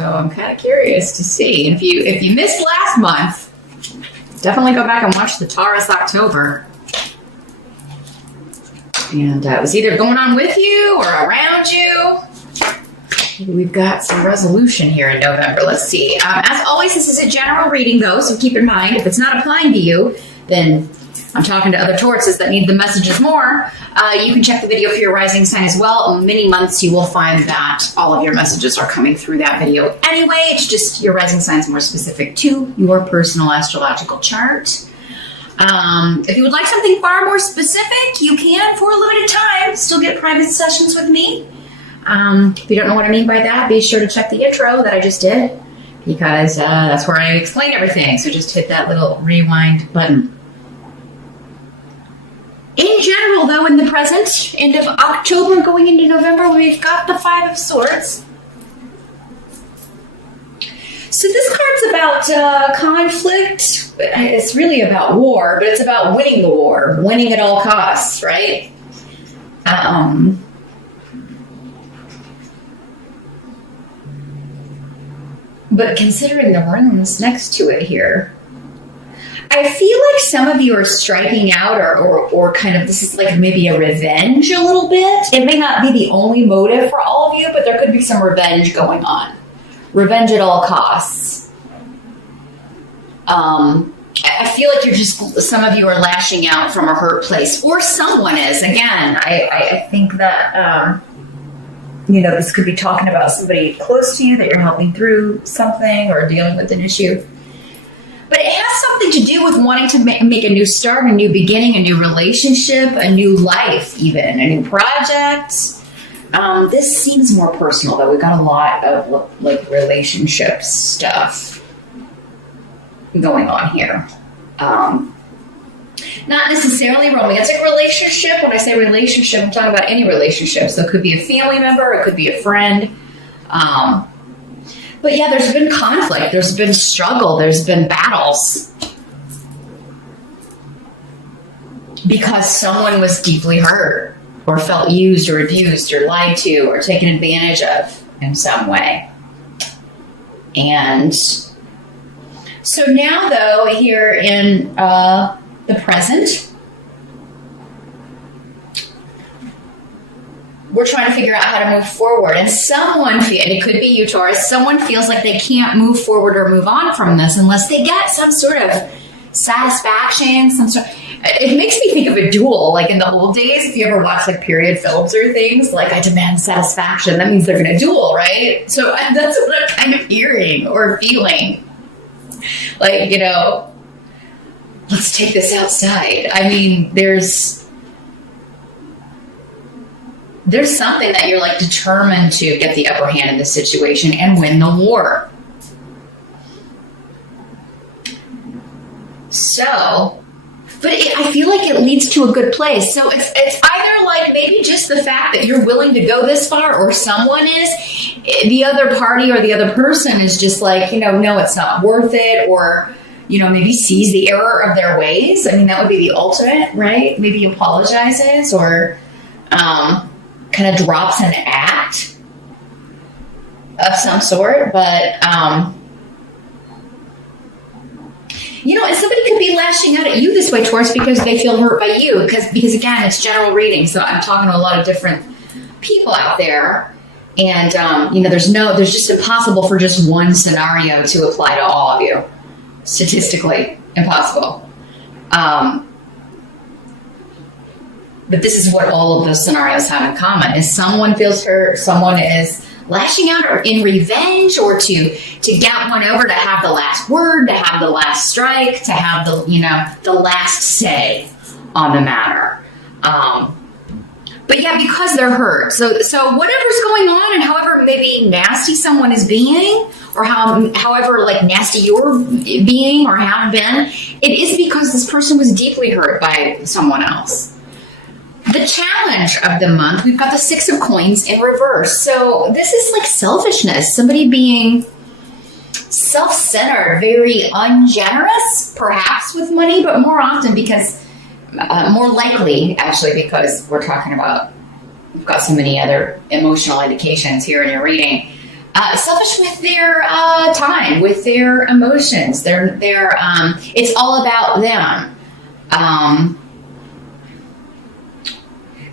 So I'm kind of curious to see. If you missed last month, definitely go back and watch the Taurus October. And it was either going on with you or around you. We've got some resolution here in November. Let's see. As always, this is a general reading, though, so keep in mind, if it's not applying to you, then I'm talking to other Tauruses that need the messages more. You can check the video for your rising sign as well. In many months, you will find that all of your messages are coming through that video anyway. It's just your rising sign is more specific to your personal astrological chart. If you would like something far more specific, you can, for a limited time, still get private sessions with me. If you don't know what I mean by that, be sure to check the intro that I just did, because that's where I explain everything. So just hit that little rewind button. In general, though, in the present, end of October going into November, we've got the Five of Swords. So this card's about conflict. It's really about war, but it's about winning the war, winning at all costs, right? But considering the runes next to it here, I feel like some of you are striking out or kind of, this is like maybe a revenge a little bit. It may not be the only motive for all of you, but there could be some revenge going on. Revenge at all costs. I feel like you're just, some of you are lashing out from a hurt place, or someone is. Again, I think that, this could be talking about somebody close to you that you're helping through something or dealing with an issue. But it has something to do with wanting to make a new start, a new beginning, a new relationship, a new life even, a new project. This seems more personal, though. We've got a lot of like relationship stuff going on here. Not necessarily romantic relationship. When I say relationship, I'm talking about any relationship. So it could be a family member, it could be a friend. But yeah, there's been conflict, there's been struggle, there's been battles. Because someone was deeply hurt, or felt used or abused or lied to or taken advantage of in some way. And so now, though, here in the present, we're trying to figure out how to move forward. And and it could be you, Taurus, someone feels like they can't move forward or move on from this unless they get some sort of satisfaction, it makes me think of a duel, like in the old days, if you ever watch like period films or things, like I demand satisfaction, that means they're going to duel, right? So that's what I'm kind of hearing or feeling. Like, let's take this outside. I mean, there's something that you're like determined to get the upper hand in this situation and win the war. So, but I feel like it leads to a good place. So it's either like maybe just the fact that you're willing to go this far, or someone is, the other party or the other person is just like, no, it's not worth it, or, maybe sees the error of their ways. I mean, that would be the ultimate, right? Maybe apologizes or kind of drops an act of some sort. But, and somebody could be lashing out at you this way, Taurus, because they feel hurt by you. Because again, it's general reading. So I'm talking to a lot of different people out there. And, there's just impossible for just one scenario to apply to all of you. Statistically impossible. But this is what all of those scenarios have in common, is someone feels hurt, someone is lashing out or in revenge, or to get one over, to have the last word, to have the last strike, to have the last say on the matter. But yeah, because they're hurt. So whatever's going on, and however maybe nasty someone is being, or however like nasty you're being or have been, it is because this person was deeply hurt by someone else. The challenge of the month, we've got the Six of Coins in reverse. So this is like selfishness, somebody being self-centered, very ungenerous, perhaps with money, but more often more likely, actually, because we've got so many other emotional indications here in your reading. Selfish with their time, with their emotions. It's all about them.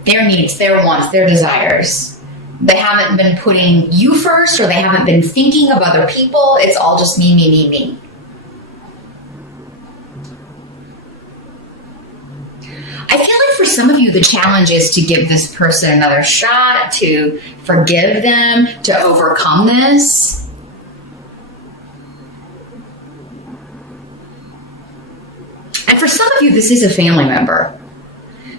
Their needs, their wants, their desires. They haven't been putting you first, or they haven't been thinking of other people. It's all just me, me, me, me. I feel like for some of you, the challenge is to give this person another shot, to forgive them, to overcome this. And for some of you, this is a family member,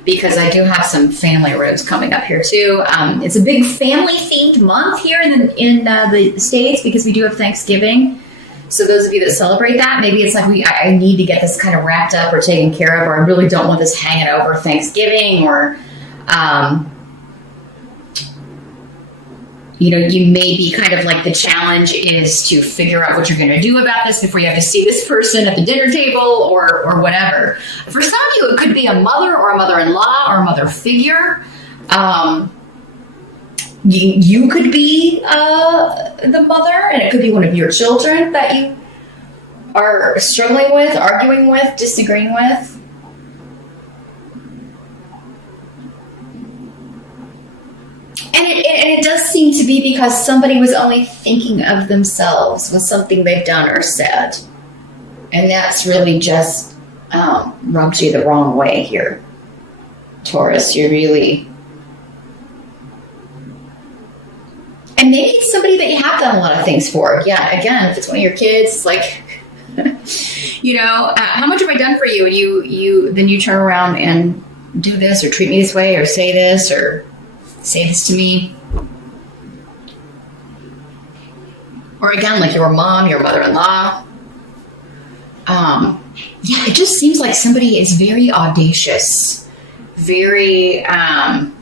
because I do have some family roots coming up here too. It's a big family-themed month here in the States, because we do have Thanksgiving. So those of you that celebrate that, maybe it's like I need to get this kind of wrapped up or taken care of, or I really don't want this hanging over Thanksgiving, or you may be kind of like, the challenge is to figure out what you're going to do about this before you have to see this person at the dinner table, or whatever. For some of you, it could be a mother or a mother-in-law or a mother figure. You could be the mother, and it could be one of your children that you are struggling with, arguing with, disagreeing with. And it does seem to be because somebody was only thinking of themselves with something they've done or said. And that's really just rubbed you the wrong way here, Taurus. You're really... And maybe it's somebody that you have done a lot of things for. Yeah, again, if it's one of your kids, like, how much have I done for you? And then you turn around and do this, or treat me this way, or say this, or say this to me. Or again, like your mom, your mother-in-law. It just seems like somebody is very audacious, very, again,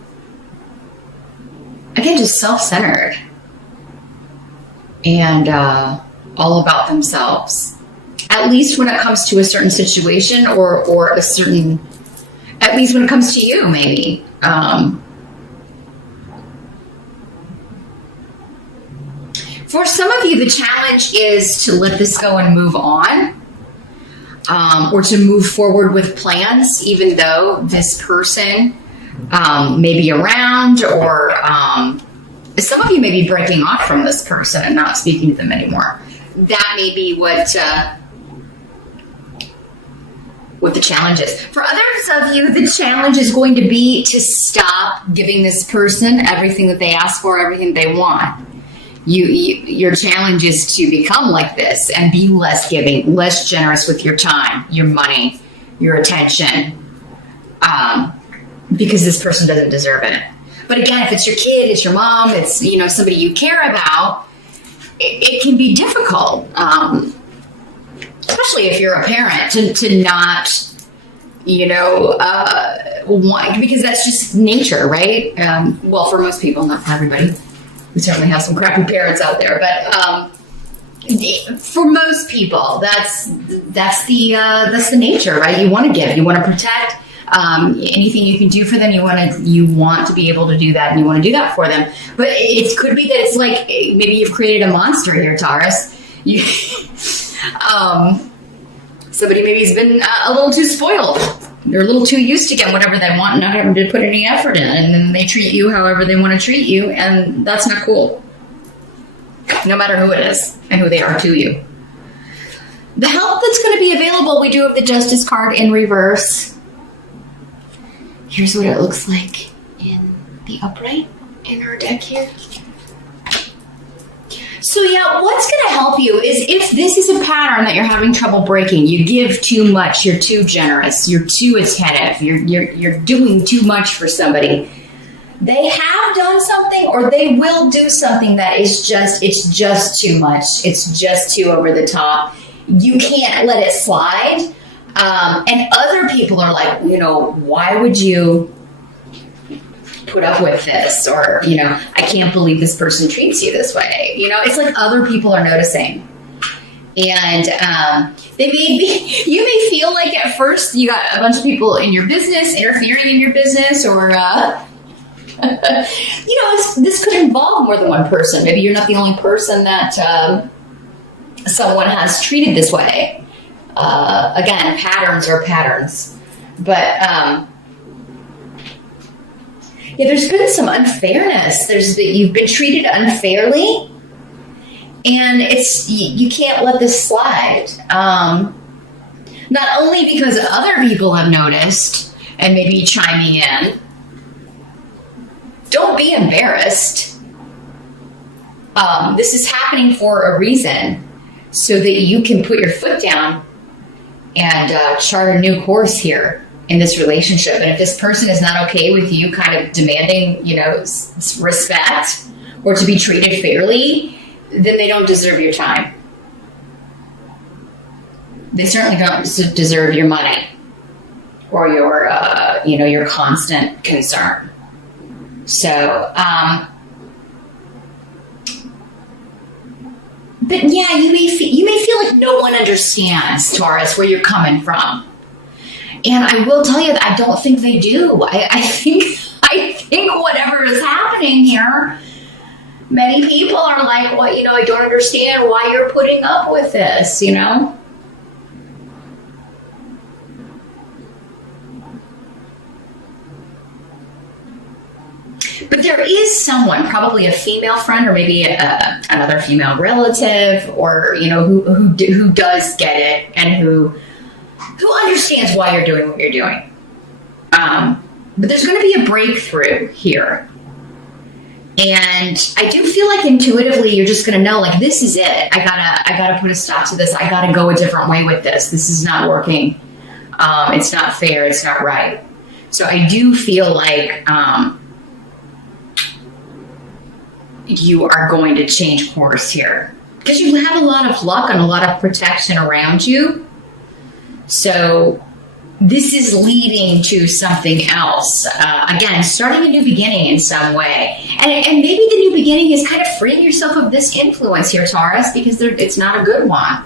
just self-centered, and all about themselves. At least when it comes to a certain situation, or a certain, at least when it comes to you, maybe. For some of you, the challenge is to let this go and move on, or to move forward with plans, even though this person may be around, or some of you may be breaking off from this person and not speaking to them anymore. That may be what the challenge is. For others of you, the challenge is going to be to stop giving this person everything that they ask for, everything they want. Your challenge is to become like this and be less giving, less generous with your time, your money, your attention, because this person doesn't deserve it. But again, if it's your kid, it's your mom, it's somebody you care about, it can be difficult, especially if you're a parent, to not, because that's just nature, right? Well, for most people, not for everybody. We certainly have some crappy parents out there, but for most people, that's the nature, right? You want to give, you want to protect. Anything you can do for them, you want to be able to do that, and you want to do that for them. But it could be that it's like, maybe you've created a monster here, Taurus. Somebody maybe has been a little too spoiled. They're a little too used to getting whatever they want and not having to put any effort in, and then they treat you however they want to treat you, and that's not cool. No matter who it is and who they are to you. The help that's going to be available, we do have the Justice card in reverse. Here's what it looks like in the upright in our deck here. So yeah, what's going to help you is if this is a pattern that you're having trouble breaking, you give too much, you're too generous, you're too attentive, you're doing too much for somebody. They have done something, or they will do something that is it's just too much. It's just too over the top. You can't let it slide. And other people are like, why would you put up with this? Or, I can't believe this person treats you this way. It's like other people are noticing. And you may feel like at first you got a bunch of people in your business interfering in your business, or This could involve more than one person. Maybe you're not the only person that someone has treated this way. Again, patterns are patterns. But there's been some unfairness. You've been treated unfairly, and you can't let this slide. Not only because other people have noticed and maybe chiming in. Don't be embarrassed. This is happening for a reason, so that you can put your foot down and chart a new course here in this relationship. And if this person is not okay with you kind of demanding, respect or to be treated fairly, then they don't deserve your time. They certainly don't deserve your money or your constant concern. So, but yeah, you may feel like no one understands, Taurus, where you're coming from. And I will tell you that I don't think they do. I think whatever is happening here, many people are like, well, I don't understand why you're putting up with this, But there is someone, probably a female friend or maybe another female relative, or who does get it and who understands why you're doing what you're doing. But there's going to be a breakthrough here, and I do feel like intuitively you're just going to know, like, this is it. I gotta put a stop to this. I gotta go a different way with this. This is not working. It's not fair. It's not right. So I do feel like you are going to change course here because you have a lot of luck and a lot of protection around you. So this is leading to something else. Again, starting a new beginning in some way. And maybe the new beginning is kind of freeing yourself of this influence here, Taurus, because it's not a good one.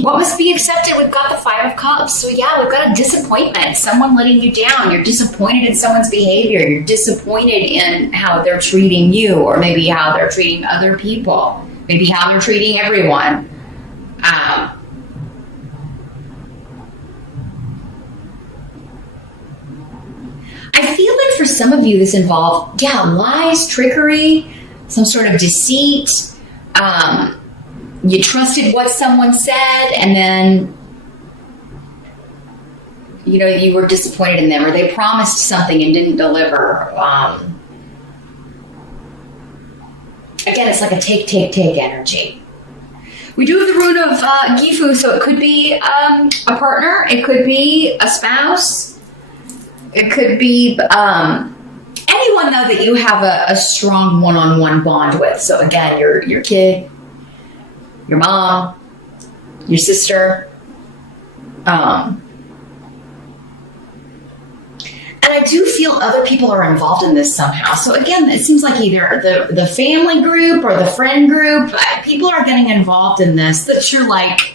What must be accepted? We've got the Five of Cups. So yeah, we've got a disappointment. Someone letting you down. You're disappointed in someone's behavior. You're disappointed in how they're treating you, or maybe how they're treating other people. Maybe how they're treating everyone. I feel like for some of you this involved, lies, trickery, some sort of deceit. You trusted what someone said, and then, you were disappointed in them, or they promised something and didn't deliver. Again, it's like a take energy. We do have the rune of Gifu, so it could be a partner, it could be a spouse, it could be anyone, though, that you have a strong one-on-one bond with. So again, your kid, your mom, your sister. And I do feel other people are involved in this somehow. So again, it seems like either the family group or the friend group, people are getting involved in this that you're like.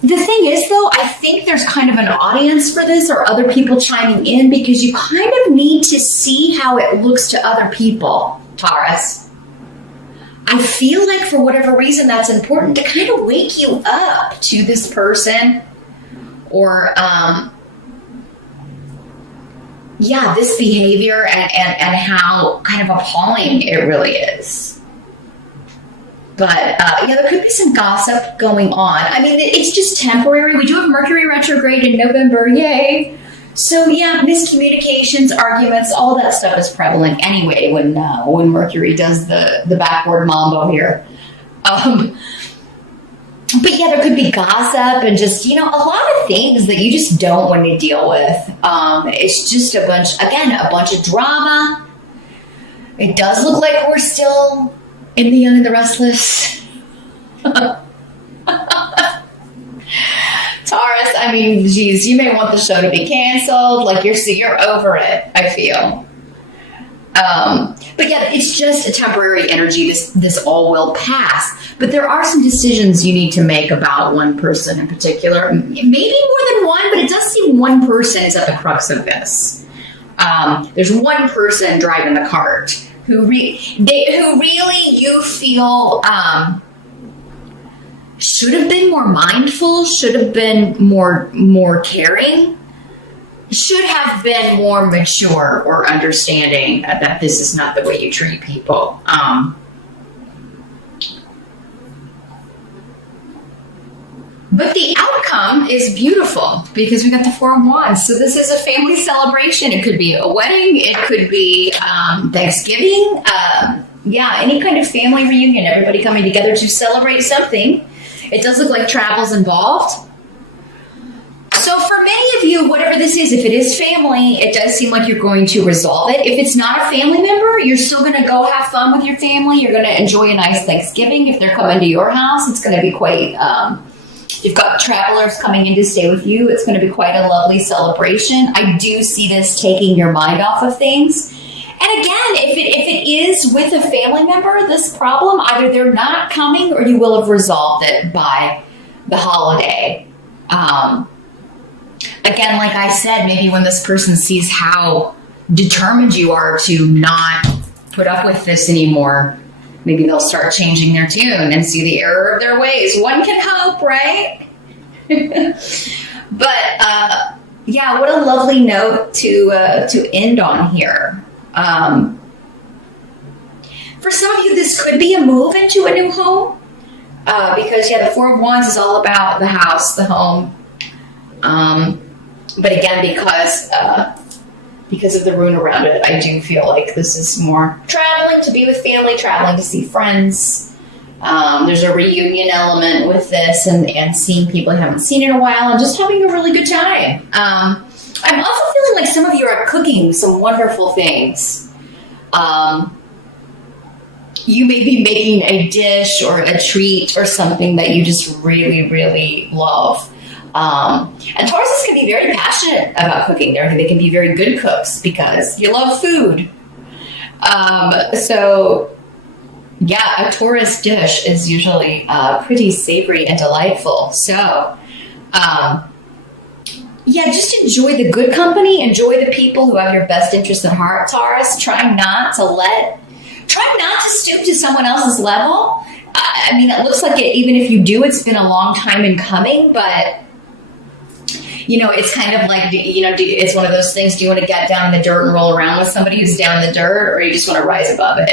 The thing is, though, I think there's kind of an audience for this, or other people chiming in, because you kind of need to see how it looks to other people, Taurus. I feel like for whatever reason that's important to kind of wake you up to this person, or this behavior and how kind of appalling it really is. But there could be some gossip going on. I mean, it's just temporary. We do have Mercury retrograde in November, yay! So miscommunications, arguments, all that stuff is prevalent anyway when Mercury does the backward mambo here. But there could be gossip and just, a lot of things that you just don't want to deal with. It's just a bunch of drama. It does look like we're still in The Young and the Restless. Taurus, I mean, geez, you may want the show to be canceled. Like you're over it, I feel. But it's just a temporary energy. This all will pass. But there are some decisions you need to make about one person in particular. Maybe more than one, but it does seem one person is at the crux of this. There's one person driving the cart who really you feel should have been more mindful, should have been more caring, should have been more mature or understanding that this is not the way you treat people. But the outcome is beautiful because we got the Four of Wands. So this is a family celebration. It could be a wedding. It could be Thanksgiving. Any kind of family reunion. Everybody coming together to celebrate something. It does look like travel's involved. So for many of you, whatever this is, if it is family, it does seem like you're going to resolve it. If it's not a family member, you're still going to go have fun with your family. You're going to enjoy a nice Thanksgiving. If they're coming to your house, it's going to be quite... You've got travelers coming in to stay with you. It's going to be quite a lovely celebration. I do see this taking your mind off of things. And again, if it is with a family member, this problem, either they're not coming or you will have resolved it by the holiday. Again, like I said, maybe when this person sees how determined you are to not put up with this anymore, maybe they'll start changing their tune and see the error of their ways. One can hope, right? But what a lovely note to end on here. For some of you, this could be a move into a new home because the Four of Wands is all about the house, the home. But again, because of the rune around it, I do feel like this is more traveling to be with family, traveling to see friends. There's a reunion element with this and seeing people you haven't seen in a while and just having a really good time. I'm also feeling like some of you are cooking some wonderful things. You may be making a dish or a treat or something that you just really, really love. And Tauruses can be very passionate about cooking. They can be very good cooks because you love food. A Taurus dish is usually pretty savory and delightful. So, just enjoy the good company. Enjoy the people who have your best interest at heart, Taurus. Try not to stoop to someone else's level. I mean, it looks like it, even if you do, it's been a long time in coming, but it's kind of like, it's one of those things. Do you want to get down in the dirt and roll around with somebody who's down in the dirt, or you just want to rise above it?